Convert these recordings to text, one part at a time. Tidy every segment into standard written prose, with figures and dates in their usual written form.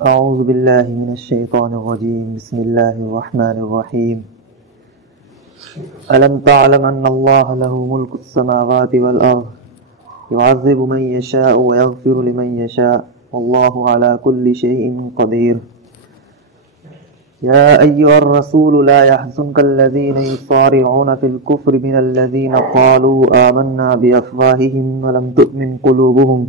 أعوذ بالله من الشيطان الرجيم بسم الله الرحمن الرحيم ألم تعلم أن الله له ملك السماوات والأرض يعذب من يشاء ويغفر لمن يشاء والله على كل شيء قدير يا أيها الرسول لا يحزنك الذين يصارعون في الكفر من الذين قالوا آمنا بأفواههم ولم تؤمن قلوبهم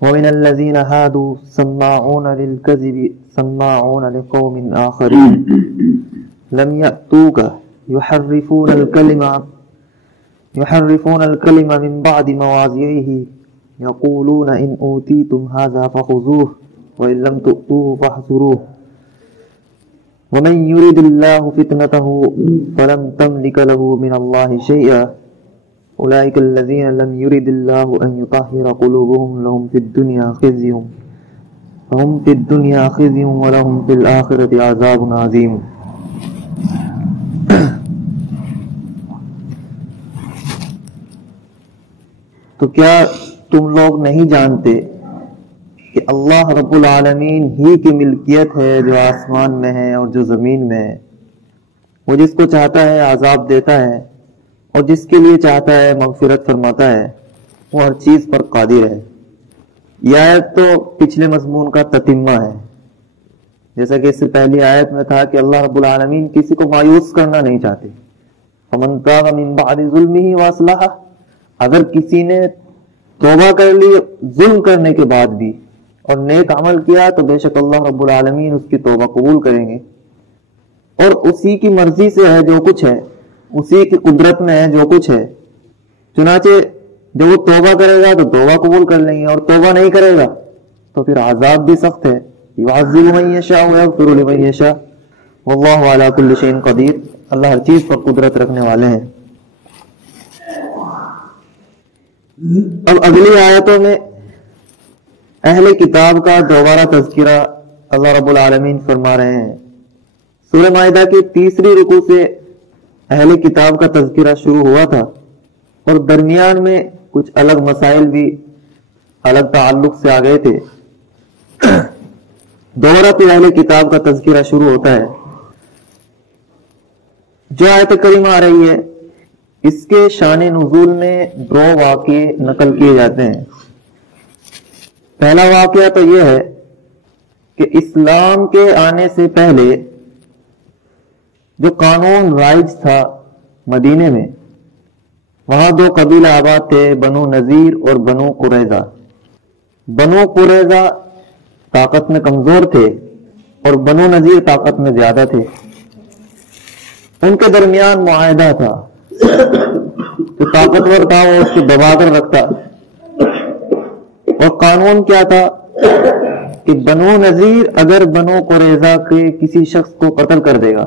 ومن الذين هادوا سماعون للكذب سماعون لقوم آخرين لم يأتوك يحرفون الكلمة من بعد مواضعه يقولون إن أوتيتم هذا فخذوه وإن لم تؤتوه فاحذروه ومن يرد الله فتنته فلن تملك له من الله شيئا أولئك الذين لم يرد الله أن يطهر قلوبهم لهم في الدنيا خزي ولهم في الآخرة عذاب عظيم. تو کیا تم لوگ نہیں جانتے کہ اللہ رب العالمین ہی کی ملکیت ہے جو آسمان میں ہے اور جو زمین میں ہے. وہ جس کو چاہتا ہے عذاب دیتا ہے اور جس کے لیے چاہتا ہے مغفرت فرماتا ہے. وہ ہر چیز پر قادر ہے. یہ آیت تو پچھلے مضمون کا تتمہ ہے. جیسا کہ اس سے پہلی آیت میں تھا کہ اللہ رب العالمین کسی کو مایوس کرنا نہیں چاہتے. فمن تاب من بعد ظلمه واصلح، اگر کسی نے توبہ کر لی ظلم کرنے کے بعد بھی اور نیک عمل کیا تو بے شک اللہ رب العالمین اس کی توبہ قبول کریں گے. اور اسی کی مرضی سے ہے جو کچھ ہے، اسی کی قدرت میں ہے جو کچھ ہے. چنانچہ جب وہ توبہ کرے گا تو توبہ قبول کر لیں گے، اور توبہ نہیں کرے گا تو پھر عذاب بھی سخت ہے. يعذب من يشاء ويغفر لمن يشاء والله على كل شيء قدير. اللہ ہر چیز پر قدرت رکھنے والے ہیں. اب اگلی آیتوں میں اہل کتاب کا دوبارہ تذکرہ اللہ رب العالمین فرما رہے ہیں. سورہ مائدہ کی تیسری رکوع سے اہل کتاب کا تذکرہ شروع ہوا تھا اور درمیان میں کچھ الگ مسائل بھی الگ تعلق سے آ گئے تھے. دوبارہ پھر اہل کتاب کا تذکرہ شروع ہوتا ہے. جو آیت کریمہ آ رہی ہے اس کے شان نزول میں دو واقعے نقل کیے جاتے ہیں. پہلا واقعہ تو یہ ہے کہ اسلام کے آنے سے پہلے جو قانون رائج تھا مدینے میں، وہاں دو قبیلہ آباد تھے، بنو نذیر اور بنو قریظہ. بنو قریظہ طاقت میں کمزور تھے اور بنو نذیر طاقت میں زیادہ تھے. ان کے درمیان معاہدہ تھا. جو طاقتور تھا وہ اس کو دبا کر رکھتا، اور قانون کیا تھا کہ بنو نذیر اگر بنو قریظہ کے کسی شخص کو قتل کر دے گا،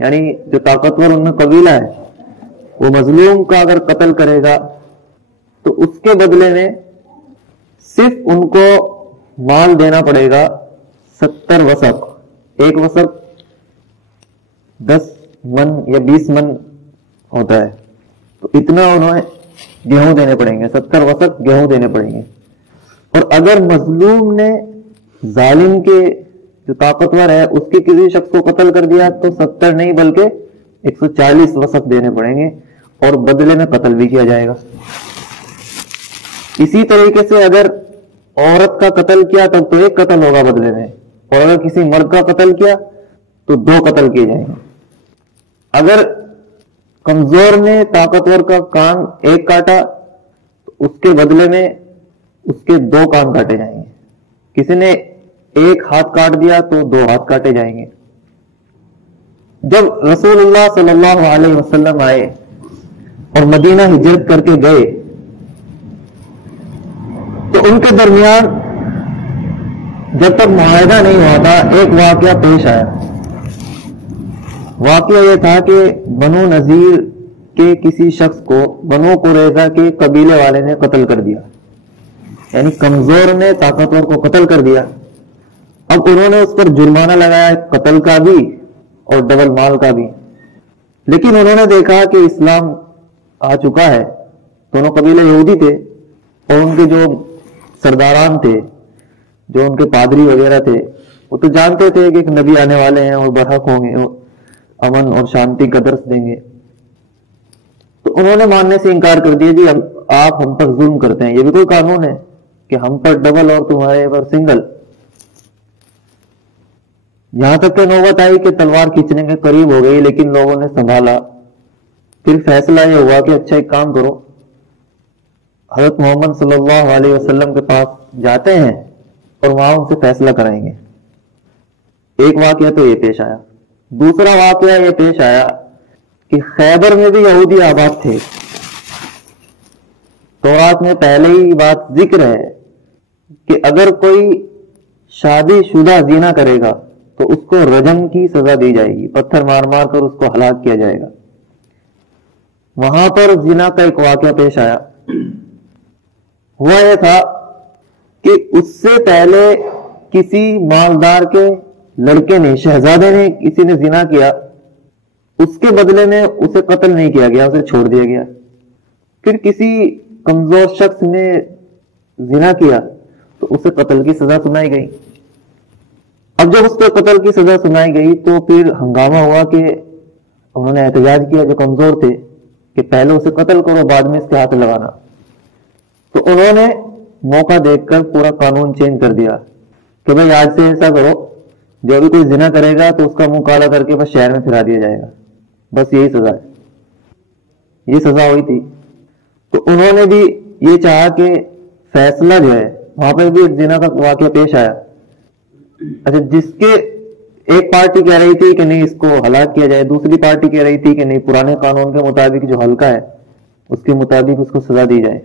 یعنی جو طاقتور ان میں قبیلہ ہے وہ مظلوم کا اگر قتل کرے گا تو اس کے بدلے میں صرف ان کو مال دینا پڑے گا 70 وسق. ایک وسق 10 من یا 20 من ہوتا ہے، تو اتنا انہیں گیہوں دینے پڑیں گے، 70 وسق گیہوں دینے پڑیں گے. اور اگر مظلوم نے ظالم کے جو طاقتور ہے اس کے کسی شخص کو قتل کر دیا تو 70 نہیں بلکہ 140 وسق دینے پڑیں گے اور بدلے میں قتل بھی کیا جائے گا. اسی طریقے سے اگر عورت کا قتل کیا تب تو ایک قتل ہوگا بدلے میں، اور اگر کسی مرد کا قتل کیا تو 2 قتل کیے جائیں گے. اگر کمزور نے طاقتور کا کان ایک کاٹا تو اس کے بدلے میں اس کے 2 کان کاٹے جائیں گے. کسی نے ایک ہاتھ کاٹ دیا تو 2 ہاتھ کاٹے جائیں گے. جب رسول اللہ صلی اللہ علیہ وسلم آئے اور مدینہ ہجرت کر کے گئے تو ان کے درمیان جب تک معاہدہ نہیں ہوا تھا ایک واقعہ پیش آیا. واقعہ یہ تھا کہ بنو نذیر کے کسی شخص کو بنو قریظہ کے قبیلے والے نے قتل کر دیا، یعنی کمزور نے طاقتور کو قتل کر دیا. اب انہوں نے اس پر جرمانہ لگایا، قتل کا بھی اور ڈبل مال کا بھی. لیکن انہوں نے دیکھا کہ اسلام آ چکا ہے. دونوں قبیلے یہودی تھے اور ان کے جو سرداران تھے جو ان کے پادری وغیرہ تھے وہ تو جانتے تھے کہ ایک نبی آنے والے ہیں اور برحق ہوں گے، امن اور شانتی کا درس دیں گے، تو انہوں نے ماننے سے انکار کر دیا جی آپ ہم پر ظلم کرتے ہیں، یہ بھی کوئی قانون ہے کہ ہم پر ڈبل اور تمہارے پر سنگل؟ یہاں تک کہ نوبت آئی کہ تلوار کھینچنے کے قریب ہو گئی، لیکن لوگوں نے سنبھالا۔ پھر فیصلہ یہ ہوا کہ اچھا ایک کام کرو، حضرت محمد صلی اللہ علیہ وسلم کے پاس جاتے ہیں اور وہاں ان سے فیصلہ کرائیں گے۔ ایک واقعہ تو یہ پیش آیا۔ دوسرا واقعہ یہ پیش آیا کہ خیبر میں بھی یہودی آباد تھے۔ تورات میں پہلے ہی بات ذکر ہے کہ اگر کوئی شادی شدہ زنا کرے گا تو اس کو رجم کی سزا دی جائے گی، پتھر مار مار کر اس کو ہلاک کیا جائے گا۔ وہاں پر زنا کا ایک واقعہ پیش آیا۔ ہوا یہ تھا کہ اس سے پہلے کسی مالدار کے لڑکے نے، شہزادے نے، کسی نے زنا کیا، اس کے بدلے میں اسے قتل نہیں کیا گیا، اسے چھوڑ دیا گیا۔ پھر کسی کمزور شخص نے زنا کیا تو اسے قتل کی سزا سنائی گئی۔ اب جب اس کو قتل کی سزا سنائی گئی تو پھر ہنگامہ ہوا کہ انہوں نے احتجاج کیا، جو کمزور تھے، کہ پہلے اسے قتل کرو بعد میں اس کے ہاتھ لگانا۔ تو انہوں نے موقع دیکھ کر پورا قانون چینج کر دیا کہ بھائی آج سے ایسا کرو، جو بھی کوئی زنا کرے گا تو اس کا منہ کالا کر کے بس شہر میں پھرا دیا جائے گا، بس یہی سزا ہے۔ یہ سزا ہوئی تھی۔ تو انہوں نے بھی یہ چاہا کہ فیصلہ جو ہے، وہاں پہ بھی ایک زنا کا واقعہ پیش آیا۔ اچھا، جس کے ایک پارٹی کہہ رہی تھی کہ نہیں اس کو ہلاک کیا جائے، دوسری پارٹی کہہ رہی تھی کہ نہیں پرانے قانون کے مطابق جو ہلکا ہے اس کے مطابق اس کو سزا دی جائے۔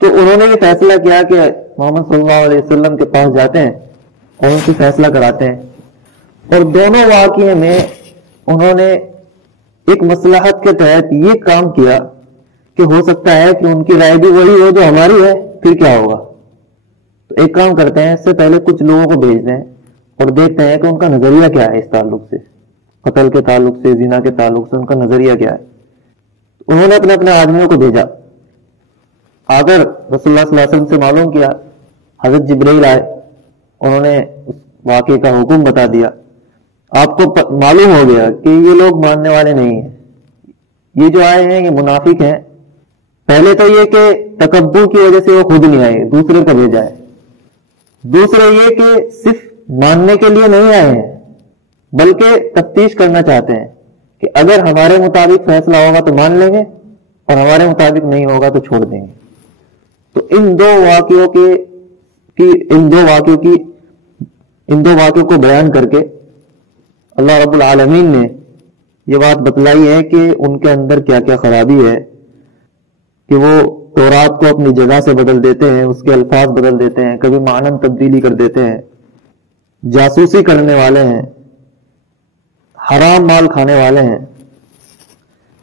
تو انہوں نے یہ فیصلہ کیا کہ محمد صلی اللہ علیہ وسلم کے پاس جاتے ہیں اور ان سے فیصلہ کراتے ہیں۔ اور دونوں واقعے میں انہوں نے ایک مصلحت کے تحت یہ کام کیا کہ ہو سکتا ہے کہ ان کی رائے بھی وہی ہو جو ہماری ہے، پھر کیا ہوگا۔ تو ایک کام کرتے ہیں، اس سے پہلے کچھ لوگوں کو بھیج دیں اور دیکھتے ہیں کہ ان کا نظریہ کیا ہے اس تعلق سے، قتل کے تعلق سے، زنا کے تعلق سے ان کا نظریہ کیا ہے۔ انہوں نے اپنے آدمیوں کو بھیجا، اگر رسول اللہ صلی اللہ علیہ وسلم سے معلوم کیا، حضرت جبرائیل آئے، انہوں نے اس واقعے کا حکم بتا دیا۔ آپ کو معلوم ہو گیا کہ یہ لوگ ماننے والے نہیں ہیں، یہ جو آئے ہیں یہ منافق ہیں۔ پہلے تو یہ کہ تکبر کی وجہ سے وہ خود نہیں آئے، دوسرے کا بھیجا ہے۔ دوسرے یہ کہ صرف ماننے کے لیے نہیں آئے ہیں بلکہ تفتیش کرنا چاہتے ہیں کہ اگر ہمارے مطابق فیصلہ ہوگا تو مان لیں گے اور ہمارے مطابق نہیں ہوگا تو چھوڑ دیں گے۔ تو ان دو واقعوں کو بیان کر کے اللہ رب العالمین نے یہ بات بتلائی ہے کہ ان کے اندر کیا کیا خرابی ہے، کہ وہ تورات کو اپنی جگہ سے بدل دیتے ہیں، اس کے الفاظ بدل دیتے ہیں، کبھی معنن تبدیلی کر دیتے ہیں، جاسوسی کرنے والے ہیں، حرام مال کھانے والے ہیں۔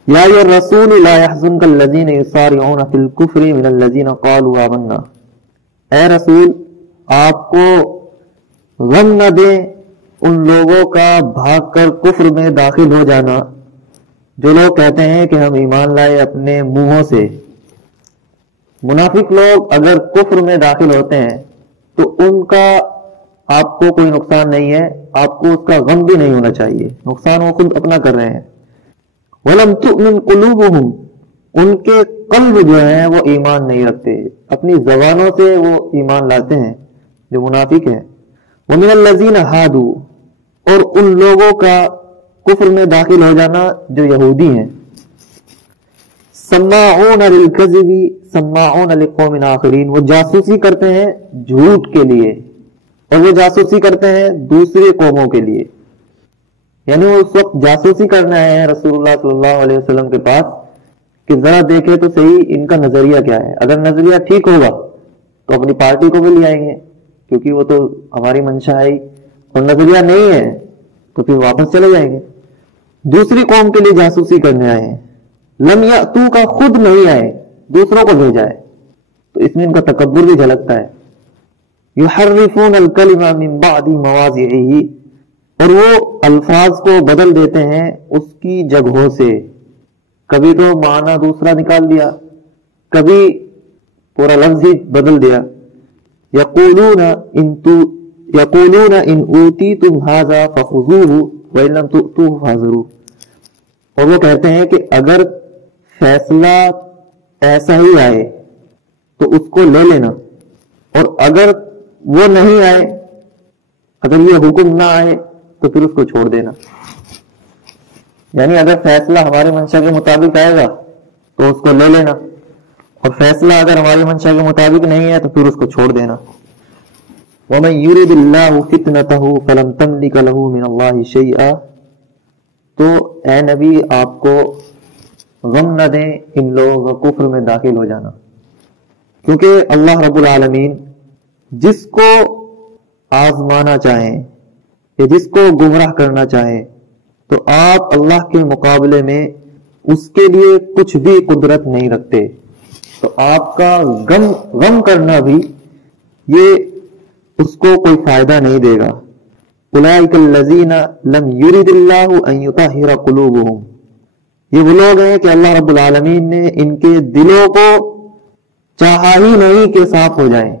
یا الرسول لا يحزنك الذين يسارعون في الكفر من الذين قالوا آمنا، اے رسول آپ کو غم نہ دے ان لوگوں کا بھاگ کر کفر میں داخل ہو جانا جو لوگ کہتے ہیں کہ ہم ایمان لائے اپنے منہوں سے۔ منافق لوگ اگر کفر میں داخل ہوتے ہیں تو ان کا آپ کو کوئی نقصان نہیں ہے، آپ کو اس کا غم بھی نہیں ہونا چاہیے، نقصان وہ خود اپنا کر رہے ہیں۔ وَلَمْ تُؤْمِنْ قُلُوبُهُمْ، ان کے قلب جو ہیں وہ ایمان نہیں رکھتے، اپنی زبانوں سے وہ ایمان لاتے ہیں جو منافق ہیں۔ وَمِنَ الَّذِينَ هَادُوا، اور ان لوگوں کا کفر میں داخل ہو جانا جو یہودی ہیں۔ سماعون للکذب سماعون لقوم آخرین، وہ جاسوسی کرتے ہیں جھوٹ کے لیے اور وہ جاسوسی کرتے ہیں دوسری قوموں کے لیے۔ یعنی وہ اس وقت جاسوسی کرنا ہے رسول اللہ صلی اللہ علیہ وسلم کے پاس کہ ذرا دیکھے تو صحیح ان کا نظریہ کیا ہے، اگر نظریہ ٹھیک ہوگا تو اپنی پارٹی کو بھی لے آئیں گے کیونکہ وہ تو ہماری منشا ہے، اور نظریہ نہیں ہے تو پھر واپس چلے جائیں گے۔ دوسری قوم کے لیے جاسوسی کرنے آئے ہیں، لم یأتو کا خود نہیں آئے، دوسروں کو بھیجا ہے، تو اس میں ان کا تکبر بھی جھلکتا ہے۔ یحرفون الکلم من بعد مواضعہ، اور وہ الفاظ کو بدل دیتے ہیں اس کی جگہوں سے، کبھی تو معنی دوسرا نکال دیا، کبھی پورا لفظ ہی بدل دیا۔ یقولون ان اوتیتم ھذا فخذوہ وان لم تؤتوہ فاحذروا، اور وہ کہتے ہیں کہ اگر فیصلہ ایسا ہی آئے تو اس کو لے لینا، اور اگر وہ نہیں آئے، اگر یہ حکم نہ آئے تو پھر اس کو چھوڑ دینا. یعنی اگر فیصلہ ہماری منشا کے مطابق آئے گا تو اس کو لے لینا، اور فیصلہ اگر ہماری منشا کے مطابق نہیں ہے تو پھر اس کو چھوڑ دینا. وَمَن يُرِدِ اللَّهُ فِتْنَتَهُ فَلَن تَمْلِكَ لَهُ مِنَ اللَّهِ شَيْئًا. تو اے نبی آپ کو غم نہ دیں ان لوگوں کا کفر میں داخل ہو جانا، کیونکہ اللہ رب العالمین جس کو آزمانا چاہیں یا جس کو گمراہ کرنا چاہیں تو آپ اللہ کے مقابلے میں اس کے لیے کچھ بھی قدرت نہیں رکھتے. تو آپ کا غم کرنا بھی یہ اس کو کوئی فائدہ نہیں دے گا. اولئک الذین لم یرد اللہ ان یطہر قلوبہم، یہ وہ لوگ ہیں کہ اللہ رب العالمین نے ان کے دلوں کو چاہا ہی نہیں کہ صاف ہو جائیں،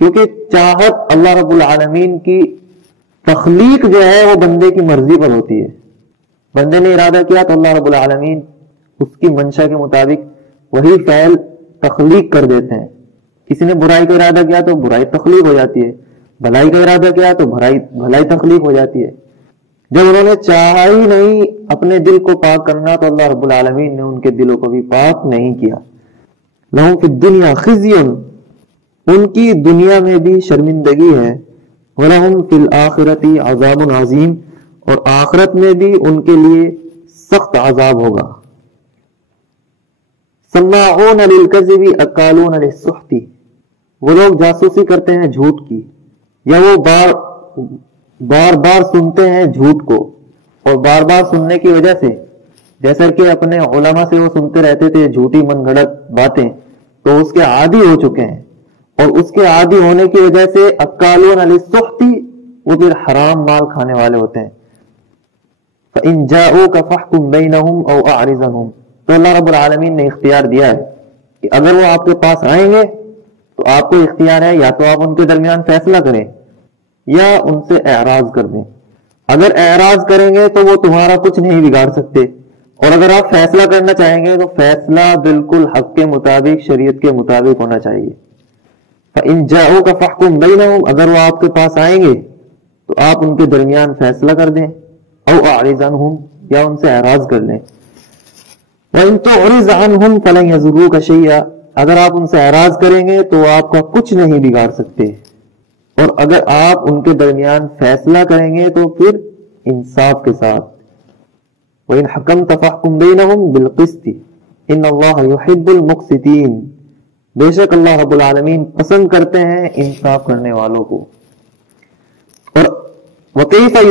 کیونکہ چاہت اللہ رب العالمین کی تخلیق جو ہے وہ بندے کی مرضی پر ہوتی ہے. بندے نے ارادہ کیا تو اللہ رب العالمین اس کی منشا کے مطابق وہی فعل تخلیق کر دیتے ہیں. کسی نے برائی کا ارادہ کیا تو برائی تخلیق ہو جاتی ہے، بھلائی کا ارادہ کیا تو بھلائی تخلیق ہو جاتی ہے. جب انہوں نے چاہا ہی نہیں اپنے دل کو پاک کرنا تو اللہ رب العالمین نے ان کے دلوں کو بھی پاک نہیں کیا. لہم فی الدنیا خزی، ان کی دنیا میں بھی شرمندگی ہے، وَلَهُمْ فِي الْآخِرَةِ عَذَابٌ عَظِيمٌ، اور آخرت میں بھی ان کے لیے سخت عذاب ہوگا. سَمَّاعُونَ لِلْكَذِبِ أَكَّالُونَ لِلسُّحْتِ، وہ لوگ جاسوسی کرتے ہیں جھوٹ کی، یا وہ بار بار سنتے ہیں جھوٹ کو، اور بار بار سننے کی وجہ سے جیسا کہ اپنے علماء سے وہ سنتے رہتے تھے جھوٹی من گھڑت باتیں، تو اس کے عادی ہو چکے ہیں، اور اس کے عادی ہونے کی وجہ سے اکالون للسحت، وہ پھر حرام مال کھانے والے ہوتے ہیں. فَإِن جَاءُوكَ فَاحْكُم بَيْنَهُمْ أَوْ أَعْرِضْ عَنْهُمْ، تو اللہ رب العالمین نے اختیار دیا ہے کہ اگر وہ آپ کے پاس آئیں گے تو آپ کو اختیار ہے یا تو آپ ان کے درمیان فیصلہ کریں یا ان سے اعراض کر دیں. اگر اعراض کریں گے تو وہ تمہارا کچھ نہیں بگاڑ سکتے، اور اگر آپ فیصلہ کرنا چاہیں گے تو فیصلہ بالکل حق کے مطابق، شریعت کے مطابق ہونا چاہیے. فَإِن جَاءُوكَ فَاحْكُم بَيْنَهُمْ، اگر وہ آپ کے پاس آئیں گے تو آپ ان کے درمیان فیصلہ کر دیں، او اعرض عنہم، یا ان سے اعراض کر لیں. وَإِن تُعْرِضْ عَنْهُمْ فَلَن يَضُرُّوكَ شَيْئًا، اگر آپ ان سے اعراض کریں گے تو وہ آپ کا کچھ نہیں بگاڑ سکتے، اور اگر آپ ان کے درمیان فیصلہ کریں گے تو پھر انصاف کے ساتھ. وَإِنْ حَكَمْتَ فَاحْكُم بَيْنَهُمْ بِالْقِسْطِ إِنَّ اللَّهَ يُحِبُّ الْمُقْسِطِينَ، بے شک اللہ رب العالمین پسند کرتے ہیں انصاف کرنے والوں کو. اور وَكَيْفَ